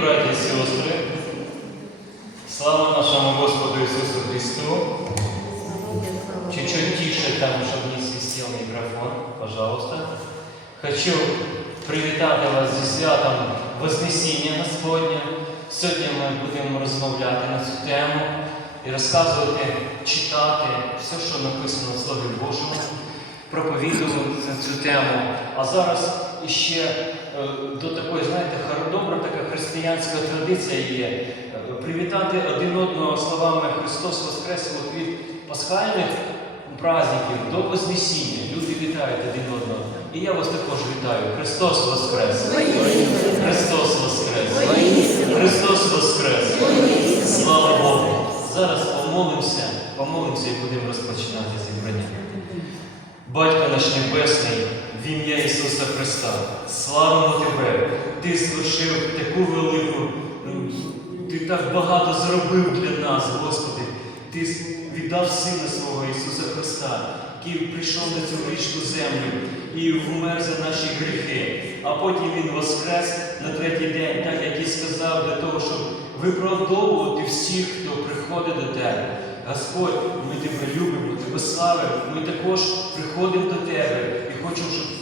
браті і сестри, слава нашому Господу Ісусу Христу. Чуть-чуть тише там, щоб не свистел микрофон, пожалуйста. Хочу привітати вас зі святом Вознесіння Господня. Сьогодні ми будемо розмовляти на цю тему і розказувати, читати все, що написано в Слові Божому, проповідувати на цю тему. А зараз іще е, до такої, знаєте, добра така християнська традиція є. е, Привітати один одного словами Христос Воскрес від пасхальних праздників до Вознесіння. Люди вітають один одного. І я вас також вітаю. Христос Воскрес! Христос Воскрес! Христос Воскрес! Слава Богу! Зараз помолимося, помолимося і будемо розпочинати зібрання. Батько наш Небесний, ім'я Ісуса Христа, славимо Тебе! Ти звершив таку велику, ну, Ти так багато зробив для нас, Господи. Ти віддав Сина свого Ісуса Христа, який прийшов на цю грішну землю і вмер за наші гріхи, а потім Він воскрес на третій день, так як і сказав, для того, щоб виправдовувати всіх, хто приходить до Тебе. Господь, ми тебе любимо, тебе славимо. Ми також приходимо до Тебе і хочемо, щоб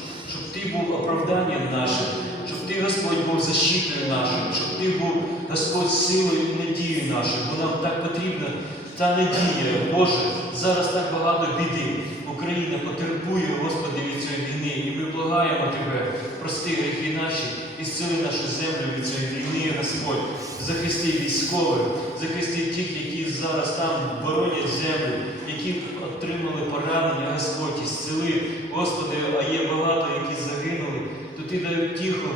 Ти був оправданням нашим, щоб Ти, Господь, був защитою нашою, щоб Ти був, Господь, силою і надією нашою, бо нам так потрібна та надія. Боже, зараз так багато біди. Україна потерпує, Господи, від цієї війни. І ми благаємо Тебе, прости гріхи наші і зціли нашу землю від цієї війни, Господь. Захисти військових, захисти тих, які зараз там боронять землю, які отримали поранення, Господь, і зціли. Господи, а є багато, які загинули, то Ти дай тихо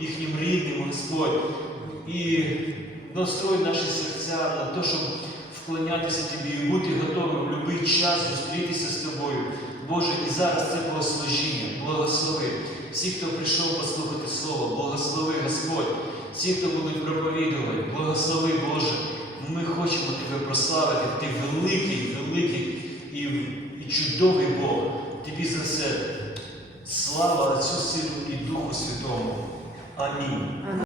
їхнім рідним, Господь. І настрой наші серця на те, щоб вклонятися Тобі і бути готовим в будь-який час зустрітися з Тобою. Боже, і зараз це богослужіння, благослови. Всі, хто прийшов послухати Слово, благослови Господь. Всі, хто будуть проповідувати, благослови Боже. Ми хочемо Тебе прославити. Ти великий, великий і, і чудовий Бог. Тобі слава Отцю Сину і Духу Святому. Амінь.